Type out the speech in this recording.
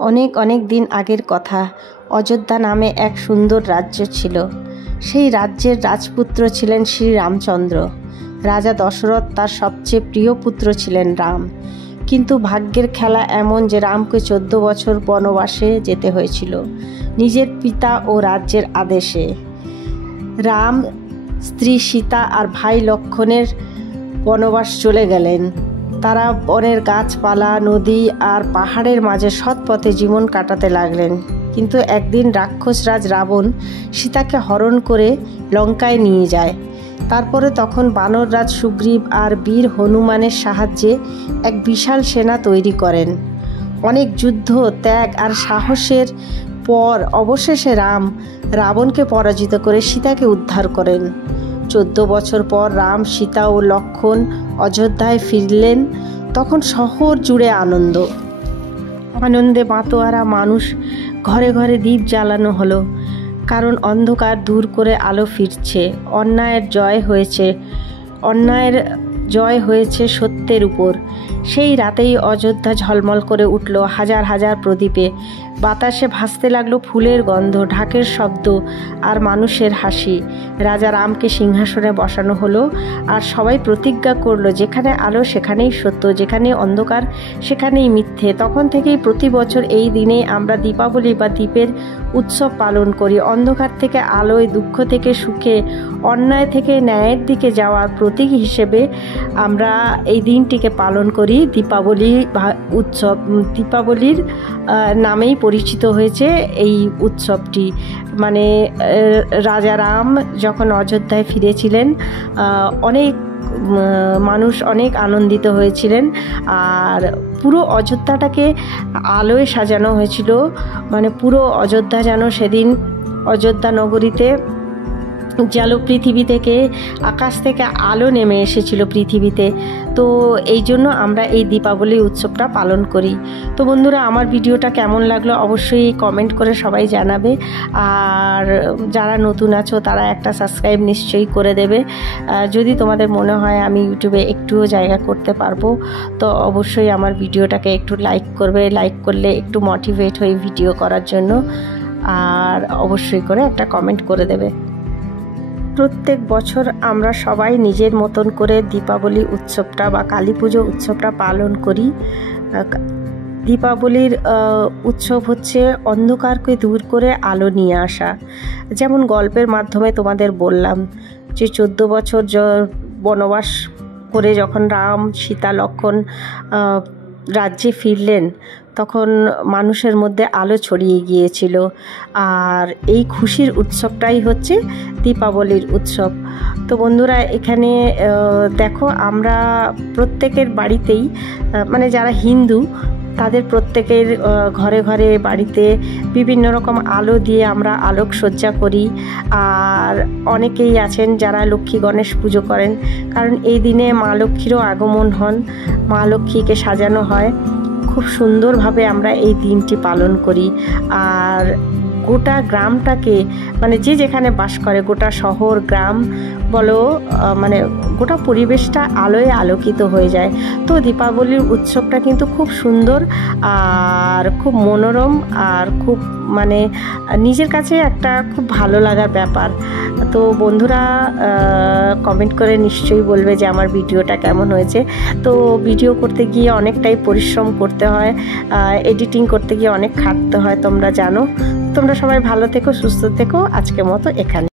অনেক অনেক দিন আগের কথা। অযোধ্যা নামে এক সুন্দর রাজ্য ছিল। সেই রাজ্যের রাজপুত্র ছিলেন শ্রী রামচন্দ্র। রাজা দশরথ তার সবচেয়ে প্রিয় পুত্র ছিলেন রাম। কিন্তু ভাগ্যের খেলা এমন যে রামকে 14 বছর বনবাসে যেতে হয়েছিল নিজের পিতা ও রাজ্যের আদেশে। রাম, স্ত্রী সীতা আর ভাই লক্ষ্মণের বনবাস চলে গেলেন। তারা বনের গাছপালা, নদী আর পাহাড়ের মাঝে সৎ পথে জীবন কাটাতে লাগলেন। কিন্তু একদিন রাক্ষসরাজ রাবণ সীতাকে হরণ করে লঙ্কায় নিয়ে যায়। তারপরে তখন বানররাজ সুগ্রীব আর বীর হনুমানের সাহায্যে এক বিশাল সেনা তৈরি করেন। অনেক যুদ্ধ, ত্যাগ আর সাহসের পর অবশেষে রাম রাবণকে পরাজিত করে সীতাকে উদ্ধার করেন। 14 বছর পর রাম, সীতা ও লক্ষ্মণ অযোধ্যায় ফিরলেন। তখন শহর জুড়ে আনন্দে মাতোয়ারা মানুষ, ঘরে ঘরে দীপ জ্বালানো হলো। কারণ অন্ধকার দূর করে আলো ফিরছে। অন্যায়ের জয় হয়েছে সত্যের উপর। সেই রাতেই অযোধ্যা ঝলমল করে উঠল হাজার হাজার প্রদীপে। বাতাসে ভাসতে লাগলো ফুলের গন্ধ, ঢাকের শব্দ আর মানুষের হাসি। রাজা রামকে সিংহাসনে বসানো হলো আর সবাই প্রতিজ্ঞা করলো, যেখানে আলো সেখানেই সত্য, যেখানে অন্ধকার সেখানেই মিথ্যে। তখন থেকেই প্রতি বছর এই দিনেই আমরা দীপাবলি বা দীপের উৎসব পালন করি। অন্ধকার থেকে আলোয়, দুঃখ থেকে সুখে, অন্যায় থেকে ন্যায়ের দিকে যাওয়ার প্রতীক হিসেবে আমরা এই দিনটিকে পালন করি। দীপাবলি উৎসব, দীপাবলির নামেই পরিচিত হয়েছে এই উৎসবটি। মানে রাজা রাম যখন অযোধ্যায় ফিরেছিলেন, অনেক মানুষ অনেক আনন্দিত হয়েছিলেন। আর পুরো অযোধ্যাটাকে আলোয় সাজানো হয়েছিল। মানে পুরো অযোধ্যা যেন সেদিন অযোধ্যা নগরীতে পৃথিবী থেকে, আকাশ থেকে আলো নেমে এসেছিল পৃথিবীতে। তো এই জন্য আমরা এই দীপাবলি উৎসবটা পালন করি। তো বন্ধুরা, আমার ভিডিওটা কেমন লাগলো অবশ্যই কমেন্ট করে সবাই জানাবে। আর যারা নতুন আছো তারা একটা সাবস্ক্রাইব নিশ্চয়ই করে দেবে। যদি তোমাদের মনে হয় আমি ইউটিউবে একটুও জায়গা করতে পারবো, তো অবশ্যই আমার ভিডিওটাকে একটু লাইক করবে। লাইক করলে একটু মোটিভেট হই ভিডিও করার জন্য। আর অবশ্যই করে একটা কমেন্ট করে দেবে। প্রত্যেক বছর আমরা সবাই নিজের মতন করে দীপাবলি উৎসবটা বা কালী পুজো উৎসবটা পালন করি। দীপাবলির উৎসব হচ্ছে অন্ধকারকে দূর করে আলো নিয়ে আসা। যেমন গল্পের মাধ্যমে তোমাদের বললাম যে 14 বছর বনবাস করে যখন রাম, সীতা, লক্ষ্মণ রাজ্যে ফিরলেন, তখন মানুষের মধ্যে আলো ছড়িয়ে গিয়েছিল। আর এই খুশির উৎসবটাই হচ্ছে দীপাবলির উৎসব। তো বন্ধুরা, এখানে দেখো আমরা প্রত্যেকের বাড়িতেই, মানে যারা হিন্দু তাদের প্রত্যেকের ঘরে ঘরে বাড়িতে বিভিন্ন রকম আলো দিয়ে আমরা আলোকসজ্জা করি। আর অনেকেই আছেন যারা লক্ষ্মী গণেশ পুজো করেন, কারণ এই দিনে মা লক্ষ্মীরও আগমন হন, মা লক্ষ্মীকে সাজানো হয়। খুব সুন্দরভাবে আমরা এই দিনটি পালন করি। আর গোটা গ্রামটাকে, মানে যে যেখানে বাস করে, গোটা শহর, গ্রাম বলো, মানে গোটা পরিবেশটা আলোয় আলোকিত হয়ে যায়। তো দীপাবলির উৎসবটা কিন্তু খুব সুন্দর আর খুব মনোরম আর খুব মানে নিজের কাছে একটা খুব ভালো লাগার ব্যাপার। তো বন্ধুরা, কমেন্ট করে নিশ্চয়ই বলবে যে আমার ভিডিওটা কেমন হয়েছে। তো ভিডিও করতে গিয়ে অনেকটাই পরিশ্রম করতে হয়, এডিটিং করতে গিয়ে অনেক খাটতে হয়, তোমরা জানো। তোমরা সবাই ভালো থেকো, সুস্থ থেকো। আজকের মতো এখানে।